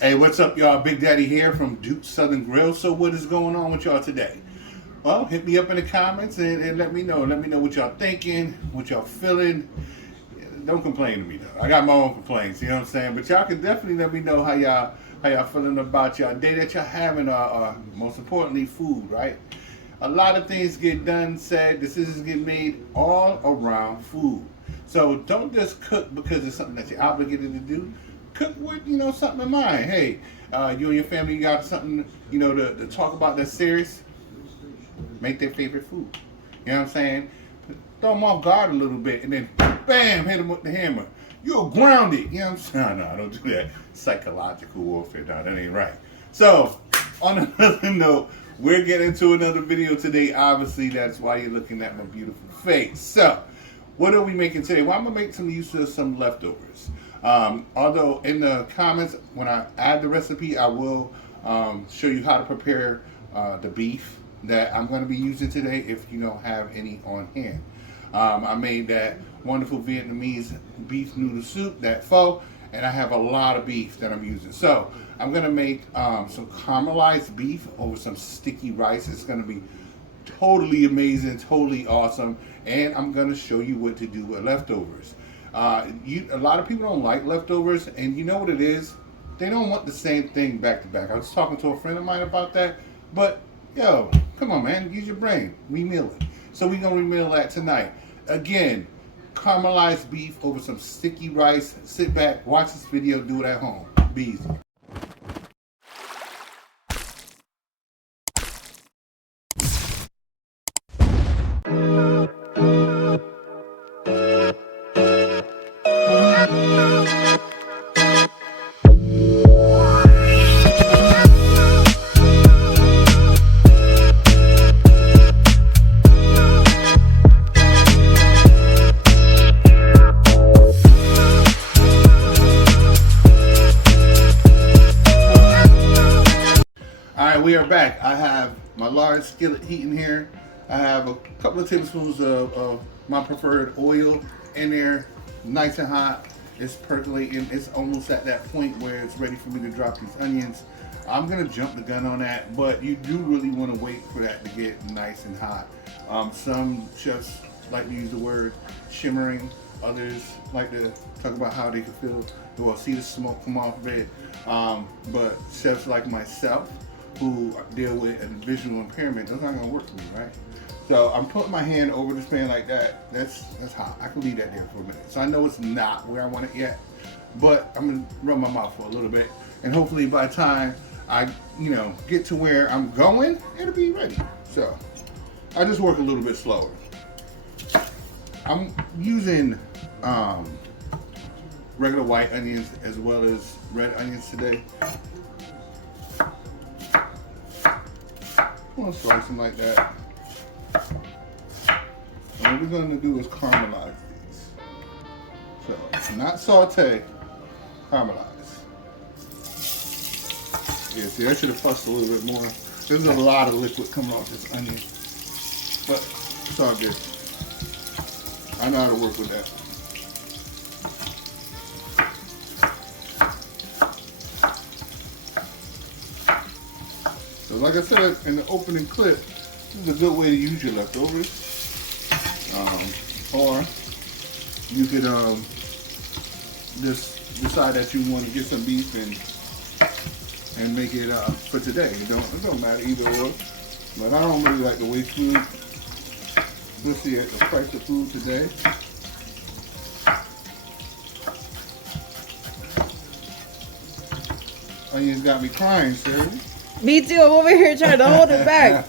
Hey, what's up, y'all? Big Daddy here from Duke Southern Grill. So, what is going on with y'all today? Well, hit me up in the comments and let me know. Let me know what y'all thinking, what y'all feeling. Don't complain to me though. I got my own complaints. You know what I'm saying? But y'all can definitely let me know how y'all feeling about y'all day that y'all having. Most importantly, food, right? A lot of things get done, said, decisions get made all around food. So don't just cook because it's something that you're obligated to do. Cook with something in mind. Hey, you and your family got something to talk about that's serious. Make their favorite food. You know what I'm saying? Throw them off guard a little bit, and then bam, hit them with the hammer. You're grounded. You know what I'm saying? No, don't do that. Psychological warfare. No, that ain't right. So, on another note, we're getting to another video today. Obviously, that's why you're looking at my beautiful face. So, what are we making today? Well, I'm going to make some use of some leftovers. Although in the comments, when I add the recipe, I will show you how to prepare the beef that I'm going to be using today if you don't have any on hand. I made that wonderful Vietnamese beef noodle soup, that pho, and I have a lot of beef that I'm using. So I'm going to make some caramelized beef over some sticky rice. It's going to be totally amazing, totally awesome, and I'm going to show you what to do with leftovers. A lot of people don't like leftovers, and you know what it is? They don't want the same thing back to back. I was talking to a friend of mine about that, but yo, come on, man, use your brain, remeal it. So we're gonna remeal that tonight. Again, caramelized beef over some sticky rice. Sit back, watch this video, do it at home. Be easy. We are back. I have my large skillet heating here. I have a couple of tablespoons of my preferred oil in there, nice and hot. It's percolating. It's almost at that point where it's ready for me to drop these onions. I'm gonna jump the gun on that, but you do really want to wait for that to get nice and hot. Some chefs like to use the word shimmering. Others like to talk about how they can see the smoke come off of it. But chefs like myself, who deal with a visual impairment, that's not gonna work for me, right? So I'm putting my hand over this pan like that. That's hot. I can leave that there for a minute. So I know it's not where I want it yet, but I'm gonna run my mouth for a little bit, and hopefully by the time I, get to where I'm going, it'll be ready. So I just work a little bit slower. I'm using regular white onions as well as red onions today. I'm gonna slice them like that. And what we're gonna do is caramelize these. So, not saute, caramelize. Yeah, see, I should have fussed a little bit more. There's a lot of liquid coming off this onion, but it's all good. I know how to work with that. So like I said in the opening clip, this is a good way to use your leftovers. Or you could just decide that you want to get some beef and make it for today. It don't matter either or. But I don't really like to waste food, especially at the price of food today. Onions got me crying, Sarah. Me too. I'm over here trying to hold it back.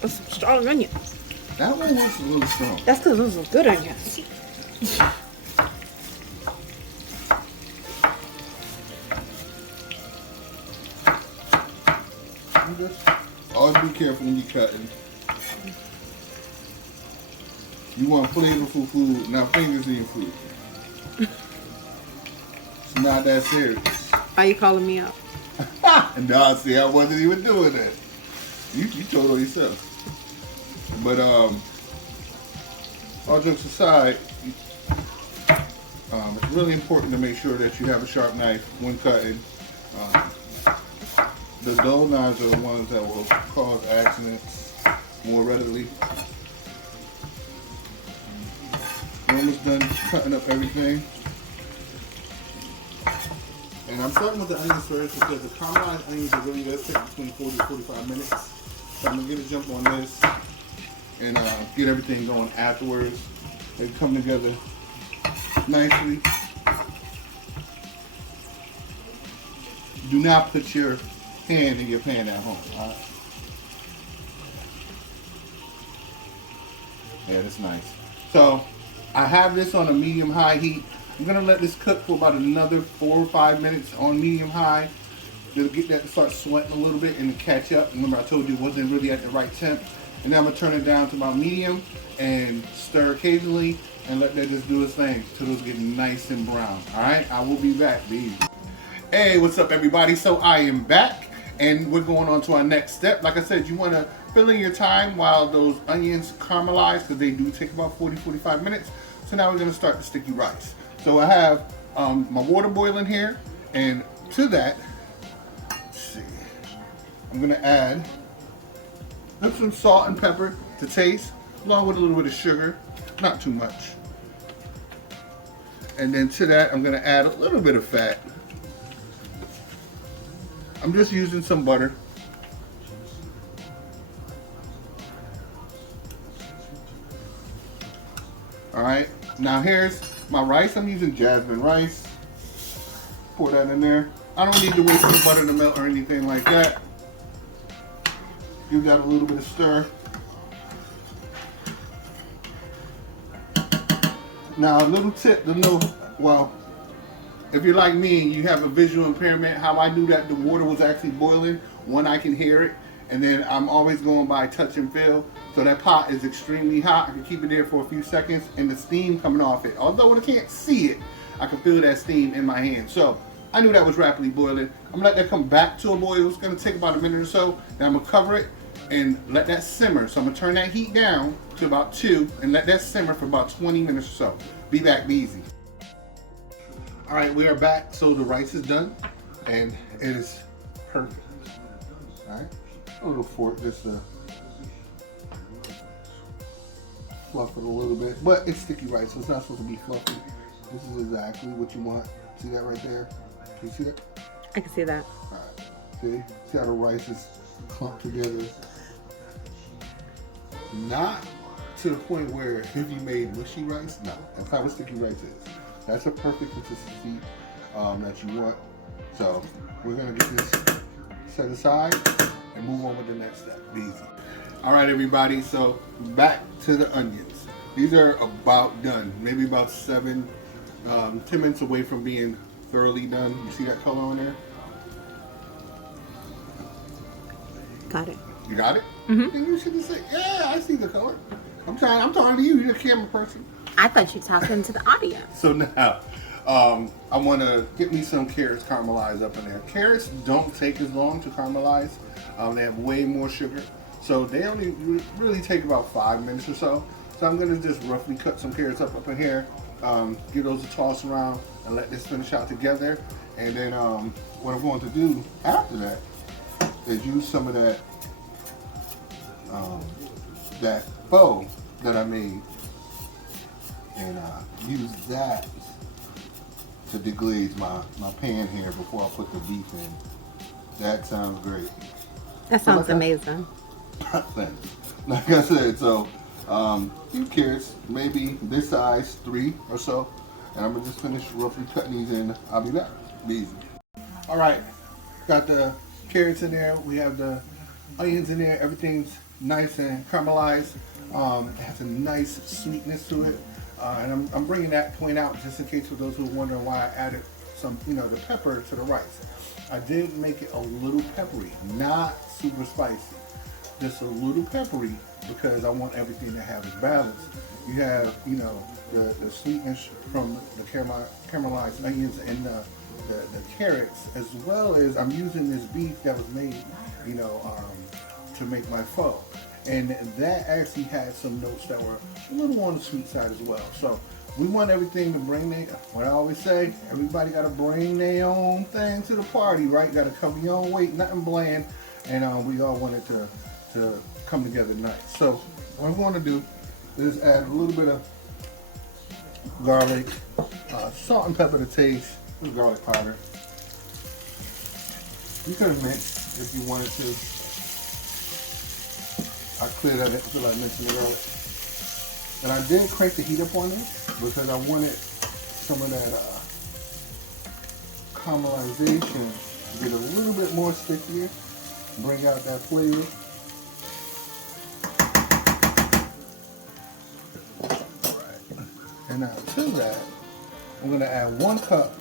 That's some strong onions. That one was a little strong. That's because those are good onions. Always be careful when you're cutting. You want flavorful food, not fingers in your food. It's not that serious. Why you calling me out? No, see, I wasn't even doing that. You told on yourself. But all jokes aside, It's really important to make sure that you have a sharp knife when cutting. The dull knives are the ones that will cause accidents more readily. We're almost done cutting up everything. And I'm starting with the onions first because the caramelized onions are really good. Take between 40 to 45 minutes. So I'm going to get a jump on this and get everything going afterwards. They come together nicely. Do not put your hand in your pan at home. All right? Yeah, that's nice. So I have this on a medium-high heat. I'm gonna let this cook for about another 4 or 5 minutes on medium-high. It'll get that to start sweating a little bit and to catch up. Remember I told you it wasn't really at the right temp. And then I'm gonna turn it down to about medium and stir occasionally and let that just do its thing till it's getting nice and brown. All right, I will be back. Be easy. Hey, what's up everybody? So I am back and we're going on to our next step. Like I said, you wanna fill in your time while those onions caramelize because they do take about 40-45 minutes. So now we're gonna start the sticky rice. So I have my water boiling here, and to that, let's see, I'm gonna add some salt and pepper to taste, along with a little bit of sugar, not too much. And then to that, I'm gonna add a little bit of fat. I'm just using some butter. All right, now here's my rice. I'm using jasmine rice. Pour that in there. I don't need to wait for the butter to melt or anything like that. Give that a little bit of stir. Now a little tip to know, well, if you're like me and you have a visual impairment, how I knew that the water was actually boiling, one, I can hear it, and then I'm always going by touch and feel. So that pot is extremely hot. I can keep it there for a few seconds and the steam coming off it. Although I can't see it, I can feel that steam in my hand. So I knew that was rapidly boiling. I'm gonna let that come back to a boil. It's gonna take about a minute or so. Then I'm gonna cover it and let that simmer. So I'm gonna turn that heat down to about 2 and let that simmer for about 20 minutes or so. Be back, be easy. All right, we are back. So the rice is done and it is perfect. All right, a little fork just to fluff it a little bit, but it's sticky rice, so it's not supposed to be fluffy. This is exactly what you want. See that right there? Can you see that? I can see that. All right. See how the rice is clumped together? Not to the point where if you made mushy rice, no. That's how a sticky rice is. That's a perfect consistency that you want. So we're gonna get this set aside and move on with the next step. Be easy. All right, everybody, so back to the onions. These are about done, maybe about 10 minutes away from being thoroughly done. You see that color on there? Got it. You got it? Mm-hmm. And you should have said, yeah, I see the color. I'm talking to you, you're a camera person. I thought you were talking to the audience. So now, I want to get me some carrots caramelized up in there. Carrots don't take as long to caramelize. They have way more sugar. So they only really take about 5 minutes or so. So I'm gonna just roughly cut some carrots up in here, give those a toss around and let this finish out together. And then what I'm going to do after that is use some of that that pho that I made and use that to deglaze my pan here before I put the beef in. That sounds great. That sounds amazing. Thanks. Like I said, so few carrots, maybe this size, 3 or so, and I'm gonna just finish roughly cutting these in. I'll be back. Be easy. All right, got the carrots in there. We have the onions in there. Everything's nice and caramelized. It has a nice sweetness to it, and I'm bringing that point out just in case for those who are wondering why I added some, the pepper to the rice. I did make it a little peppery, not super spicy. Just a little peppery because I want everything to have its balance. You have, the sweetness from the caramelized onions and the carrots, as well as I'm using this beef that was made, to make my pho. And that actually had some notes that were a little on the sweet side as well. So we want everything to bring their, what I always say, everybody got to bring their own thing to the party, right? Got to cover your own weight, nothing bland. And we all want it to come together nice. So what I'm going to do is add a little bit of garlic, salt and pepper to taste, with garlic powder. You could have mixed if you wanted to. I cleared that, I feel like mixing the garlic. And I did crank the heat up on this because I wanted some of that caramelization to get a little bit more stickier, bring out that flavor. Alright. And now to that, I'm going to add 1 cup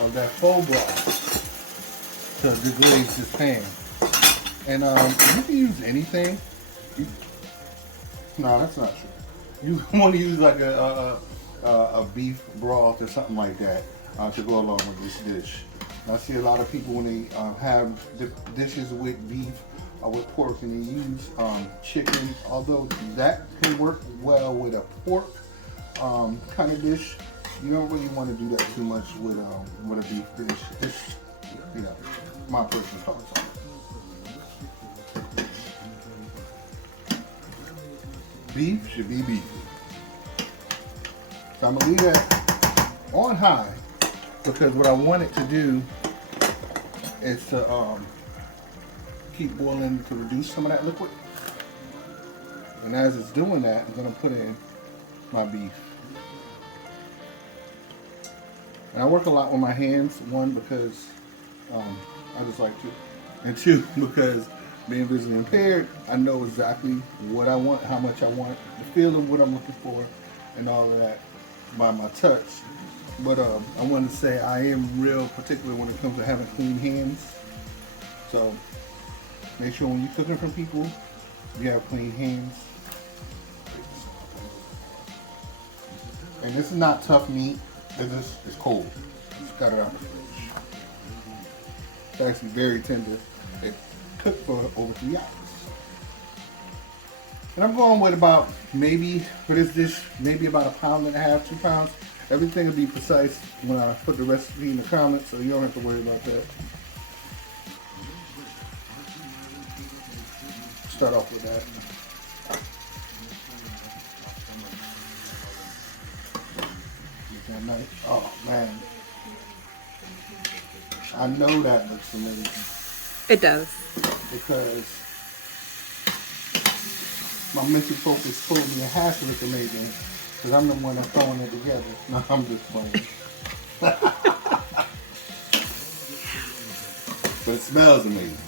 of that faux broth to deglaze this pan. And you can use anything. No, that's not true. You want to use like a beef broth or something like that to go along with this dish. I see a lot of people when they have dishes with beef or with pork and they use chicken, although that can work well with a pork kind of dish. You don't really want to do that too much with a beef dish. It's, you know, my personal thoughts on it. Beef should be beef. So I'm gonna leave that on high because what I want it to do is to keep boiling to reduce some of that liquid. And as it's doing that, I'm gonna put in my beef. And I work a lot with my hands, 1, because I just like to, and 2, because being visually impaired, I know exactly what I want, how much I want, the feel of what I'm looking for, and all of that by my touch. But I want to say I am real particular when it comes to having clean hands. So make sure when you're cooking for people, you have clean hands. And this is not tough meat. It's cold. Just got it out of the fridge. It's actually very tender. It cooked for over 3 hours. And I'm going with about, maybe for this dish, maybe about 1.5 pounds, 2 pounds. Everything will be precise when I put the recipe in the comments, so you don't have to worry about that. Start off with that. Get that nice. Oh man, I know that looks amazing. It does. Because my mental focus told me it has to look amazing because I'm the one that's throwing it together. No, I'm just playing. But it smells amazing.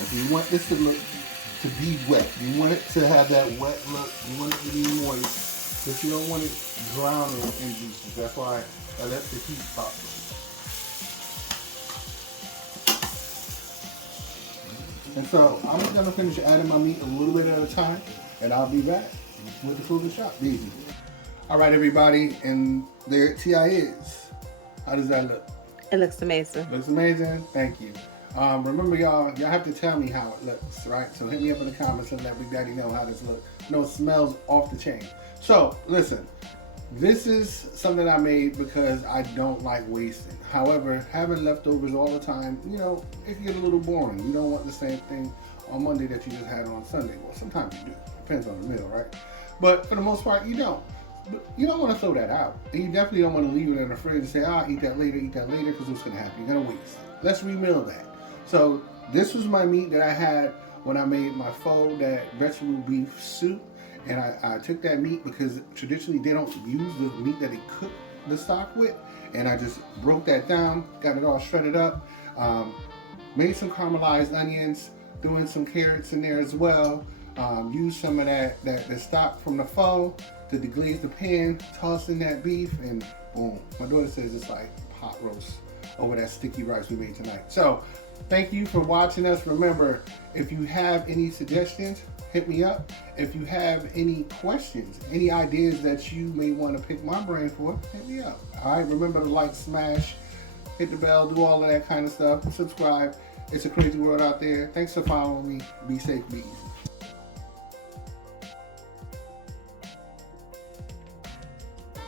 If you want this to look, to be wet, you want it to have that wet look, you want it to be moist, but you don't want it drowning in juices. That's why I let the heat pop. And so I'm just gonna finish adding my meat a little bit at a time, and I'll be back with the food in the shop. Easy. All right, everybody, and there TI is. How does that look? It looks amazing. Looks amazing. Thank you. Remember, y'all have to tell me how it looks, right? So hit me up in the comments and let Big Daddy know how this looks. No, it smells off the chain. So listen, this is something I made because I don't like wasting. However, having leftovers all the time, you know, it can get a little boring. You don't want the same thing on Monday that you just had on Sunday. Well, sometimes you do. Depends on the meal, right? But for the most part, you don't. But you don't want to throw that out. And you definitely don't want to leave it in the fridge and say, I'll eat that later, because what's going to happen? You're going to waste it. Let's remill that. So this was my meat that I had when I made my faux, that vegetable beef soup. And I took that meat because traditionally they don't use the meat that they cook the stock with. And I just broke that down, got it all shredded up, made some caramelized onions, threw in some carrots in there as well. Used some of that stock from the faux to deglaze the pan, toss in that beef, and boom. My daughter says it's like pot roast over that sticky rice we made tonight. So thank you for watching us. Remember, if you have any suggestions, hit me up. If you have any questions, any ideas that you may want to pick my brain for, hit me up. All right, remember to like, smash, hit the bell, do all of that kind of stuff. Subscribe. It's a crazy world out there. Thanks for following me. Be safe, be easy.